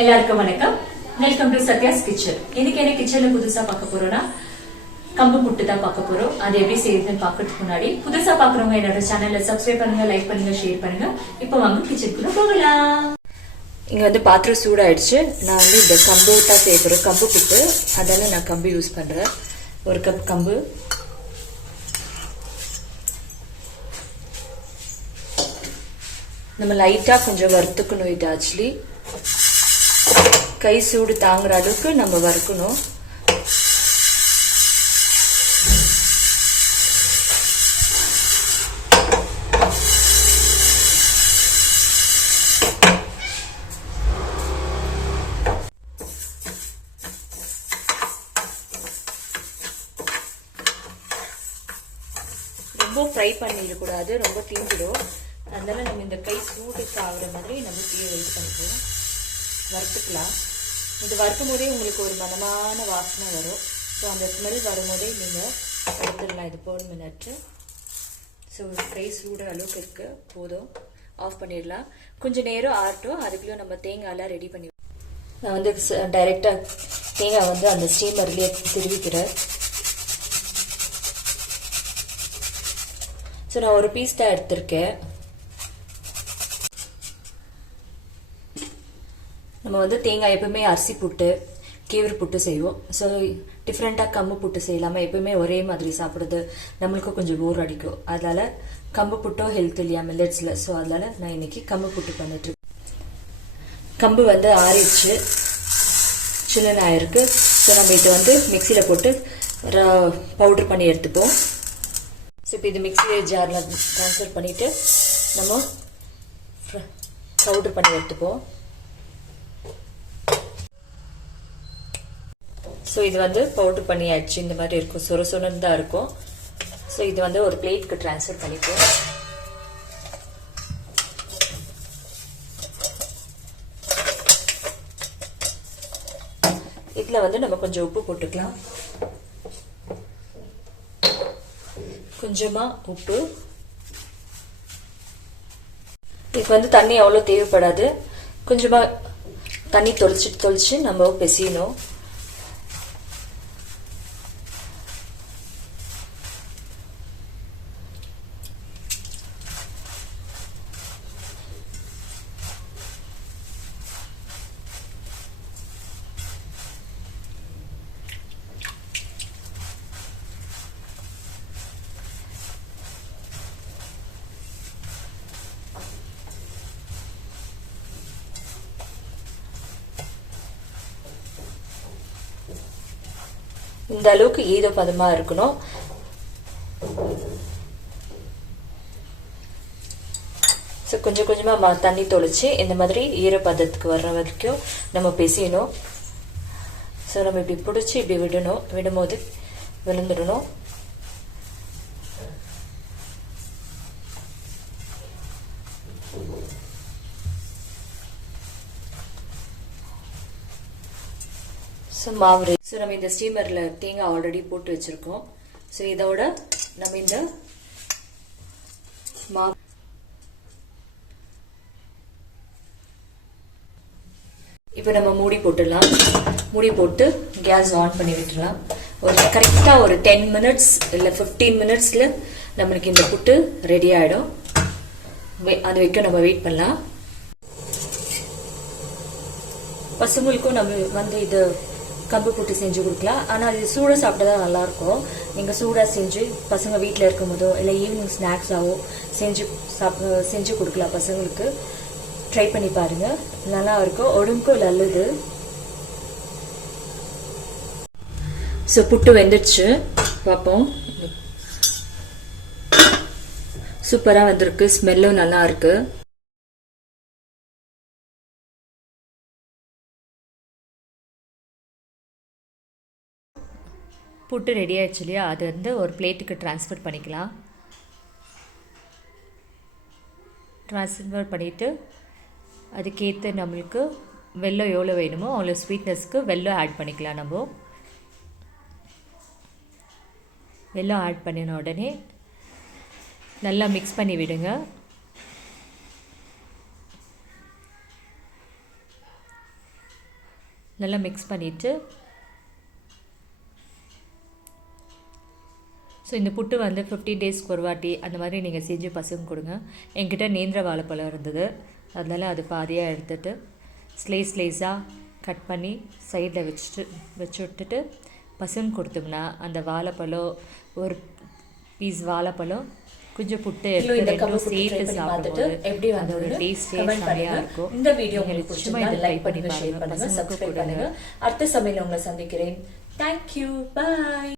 எல்லாருக்கும் வணக்கம். Welcome to Sathya's kitchen. இன்னைக்கு என்ன கிச்சன்ல புதுசா பார்க்க போறோம்னா கம்பு புட்டு தான் பார்க்க போறோம். அது எப்படி செய்யுதுன்னு பார்க்கறதுக்கு முன்னாடி புதுசா பாக்குறவங்க என்னோட சேனலை சப்ஸ்கிரைப் பண்ணுங்க, லைக் பண்ணுங்க, ஷேர் பண்ணுங்க. இப்போ வாங்க கிச்சனுக்குள்ள போகலாம். இங்க வந்து பாத்திரம் சூடாயிடுச்சு. நான் வந்து இந்த கம்பு தான் செய்ய போறேன், கம்பு புட்டு. அதால நான் கம்பு யூஸ் பண்றேன். ஒரு கப் கம்பு, நம்ம லைட்டா கொஞ்சம் வறுத்துக்கணும். இது ஆக்சுவலி கை சூடு தாங்குற அளவுக்கு நம்ம வறுக்கணும். ரொம்ப ஃப்ரை பண்ணிடக்கூடாது, ரொம்ப தீஞ்சிடும். அதனால நம்ம இந்த கை சூடுக்கு ஆகுற மாதிரி நம்ம தீயை வெயிட் பண்ணிக்குவோம். வறுத்துக்கலாம். இது வறுக்கும் போதே உங்களுக்கு ஒரு மனமான வாசனை வரும். ஸோ அந்த ஸ்மெல் வரும்போதே நீங்கள் எடுத்துடலாம். இது 4 மினிட். ஸோ கை சூடு அளவுக்கு இருக்கு, போதும். ஆஃப் பண்ணிடலாம். கொஞ்சம் நேரம் ஆகட்டும். அதுக்குள்ளே நம்ம தேங்காயெல்லாம் ரெடி பண்ணி, நான் வந்து டைரெக்டாக தேங்காய் வந்து அந்த ஸ்டீமர்லேயே திருவிக்கிறேன். ஸோ நான் ஒரு பீஸ் தான் எடுத்திருக்கேன். நம்ம வந்து தேங்காய் எப்பவுமே அரிசி புட்டு, கேவரு புட்டு செய்வோம். ஸோ டிஃப்ரெண்ட்டாக கம்பு புட்டு செய்யலாமா? எப்பவுமே ஒரே மாதிரி சாப்பிட்றது நம்மளுக்கும் கொஞ்சம் போர் அடிக்கும். அதனால கம்பு புட்டும் ஹெல்த் இல்லையா மில்லட்ஸில். ஸோ அதனால நான் இன்னைக்கு கம்பு புட்டு பண்ணிட்டு இருக்கேன். கம்பு வந்து ஆறிடுச்சு, சில்லுன்னு ஆயிருக்கு. ஸோ நம்ம இதை வந்து மிக்சியில் போட்டு பவுடர் பண்ணி எடுத்துப்போம். ஸோ இப்போ இது மிக்சி ஜாரில் ட்ரான்ஸ்ஃபர் பண்ணிவிட்டு நம்ம பவுடர் பண்ணி எடுத்துப்போம். ஸோ இது வந்து பவுடர் பண்ணியாச்சு. இந்த மாதிரி இருக்கும், சொர சொரன்னு தான் இருக்கும். ஸோ இது வந்து ஒரு பிளேட்க்கு ட்ரான்ஸ்ஃபர் பண்ணிப்போம். இதில் வந்து நம்ம கொஞ்சம் உப்பு போட்டுக்கலாம். கொஞ்சமா உப்பு. இதுக்கு வந்து தண்ணி அவ்வளோ தேவைப்படாது. கொஞ்சமா தண்ணி தொளிச்சு நம்ம பிசையணும். இந்த அளவுக்கு ஈரப்பதமா இருக்கணும். ஸோ கொஞ்சம் கொஞ்சமா தண்ணி தொளிச்சு இந்த மாதிரி ஈரப்பதத்துக்கு வர்ற வரைக்கும் நம்ம பிசையணும். ஸோ நம்ம இப்படி பிடிச்சி இப்படி விடும்போது விழுந்துடணும். மாவு. ஸோ நம்ம இந்த ஸ்டீமர்ல தேங்காய் ஆல்ரெடி போட்டு வச்சிருக்கோம். ஸோ இதோட நம்ம இந்த மாவு இப்போ நம்ம மூடி போட்டுடலாம். மூடி போட்டு கேஸ் ஆன் பண்ணி விட்டுடலாம். ஒரு கரெக்டா ஒரு 10 மினிட்ஸ் இல்லை 15 மினிட்ஸ்ல நம்மளுக்கு இந்த புட்டு ரெடி ஆயிடும். அது வரைக்கும் நம்ம வெயிட் பண்ணலாம். பசங்களுக்கும் நம்ம வந்து இது கம்பு புட்டு செஞ்சு கொடுக்கலாம். ஆனால் இது சூடாக சாப்பிட்டா தான் நல்லாயிருக்கும். நீங்கள் சூடாக செஞ்சு பசங்க வீட்டில் இருக்கும் போதோ இல்லை ஈவினிங் ஸ்நாக்ஸாவோ செஞ்சு கொடுக்கலாம் பசங்களுக்கு. ட்ரை பண்ணி பாருங்கள், நல்லா இருக்கும், உடம்புக்கும் நல்லது. ஸோ புட்டு வெந்துடுச்சு, பார்ப்போம். சூப்பராக வந்திருக்கு, ஸ்மெல்லும் நல்லா இருக்கு. புட்டு ரெடி ஆயிடுச்சு இல்லையா? அது வந்து ஒரு பிளேட்டுக்கு ட்ரான்ஸ்ஃபர் பண்ணிக்கலாம். ட்ரான்ஸ்ஃபர் பண்ணிவிட்டு அதுக்கேற்ற நம்மளுக்கு வெல்லம் எவ்வளோ வேணுமோ அவ்வளோ ஸ்வீட்னஸ்க்கு வெல்லம் ஆட் பண்ணிக்கலாம். நம்ம வெல்லம் ஆட் பண்ணின உடனே நல்லா மிக்ஸ் பண்ணி விடுங்க. நல்லா மிக்ஸ் பண்ணிவிட்டு ஸோ இந்த புட்டு வந்து 50 டேஸ்க்கு ஒரு வாட்டி அந்த மாதிரி நீங்கள் செஞ்சு பசங்க கொடுங்க. என்கிட்ட நேந்திர வாழைப்பழம் இருந்தது, அதனால் அது பாதியாக எடுத்துகிட்டு ஸ்லைஸாக கட் பண்ணி சைடில் வச்சு விட்டுட்டு பசங்க கொடுத்தோம்னா அந்த வாழைப்பழம் ஒரு பீஸ் வாழைப்பழம் கொஞ்சம் புட்டு ரெண்டும் சேர்த்து சாப்பிடும்போது எப்படி அதோட டேஸ்டே செமையாக இருக்கும். இந்த வீடியோ உங்களுக்கு நிச்சயமாக இதை ட்ரை பண்ணி பாருங்க, பசங்களுக்கு கொடுங்க. அடுத்த சமையல் உங்களை சந்திக்கிறேன். தேங்க்யூ, பாய்.